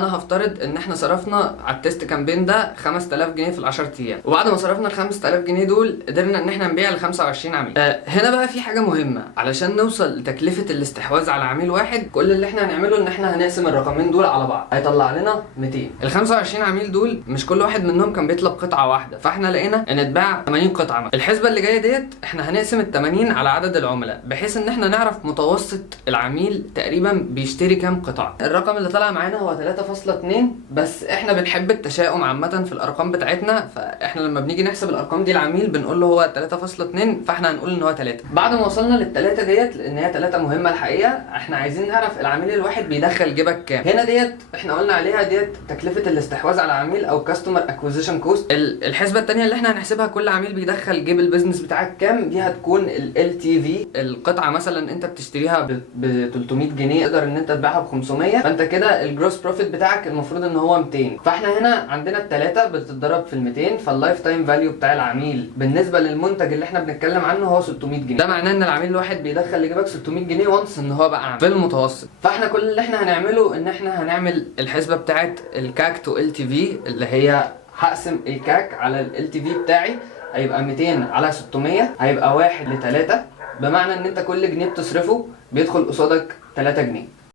انا هفترض ان احنا صرفنا على التيست كامبين ده 5000 جنيه في ال10 ايام، وبعد ما صرفنا ال 5000 جنيه دول قدرنا ان احنا نبيع ل 25 عميل. هنا بقى في حاجه مهمه، علشان نوصل لتكلفه الاستحواذ على عميل واحد كل اللي احنا هنعمله ان احنا هنقسم الرقمين دول على بعض، هيطلع لنا 200. ال 25 عميل دول مش كل واحد منهم كان بيطلب قطعه واحده، فاحنا لقينا ان اتباع 80 قطعه مثلا. الحسبه اللي جايه ديت احنا هنقسم ال 80 على عدد العملاء، بحيث ان احنا نعرف متوسط العميل تقريبا بيشتري كام قطعه. الرقم اللي طلع معانا هو 3.2، بس احنا بنحب التشاؤم عامه في الارقام بتاعتنا، فاحنا لما بنيجي نحسب الارقام دي العميل بنقول له هو 3.2، فاحنا هنقول ان هو 3. بعد ما وصلنا للثلاثه ديت، لان هي 3 مهمه الحقيقه، احنا عايزين نعرف العميل الواحد بيدخل جيبك كام. هنا ديت احنا قلنا عليها ديت تكلفه الاستحواذ على عميل او كاستمر اكوزيشن كوست. الحسبه الثانيه اللي احنا هنحسبها كل عميل بيدخل جيب البيزنس بتاعك كام، دي هتكون ال تي في. القطعه مثلا انت بتشتريها ب 300 جنيه، تقدر ان انت تبيعها ب 500، فانت كده الجروس بروفيت بتاعك المفروض ان هو 200. فاحنا هنا عندنا الثلاثه بتتضرب في ال 200، فاللايف تايم فاليو بتاع العميل بالنسبه للمنتج اللي احنا بنتكلم عنه هو 600 جنيه. ده معناه ان العميل الواحد بيدخل لجيبك 600 جنيه وانس ان هو بقى عميل في المتوسط. فاحنا كل اللي احنا هنعمله ان احنا هنعمل الحسبه بتاعت الكاك تو ال تي في، اللي هي هقسم الكاك على ال تي في بتاعي، هيبقى 200 على 600، هيبقى 1 ل 3، بمعنى ان انت كل جنيه بتصرفه بيدخل قصادك 3 جنيه.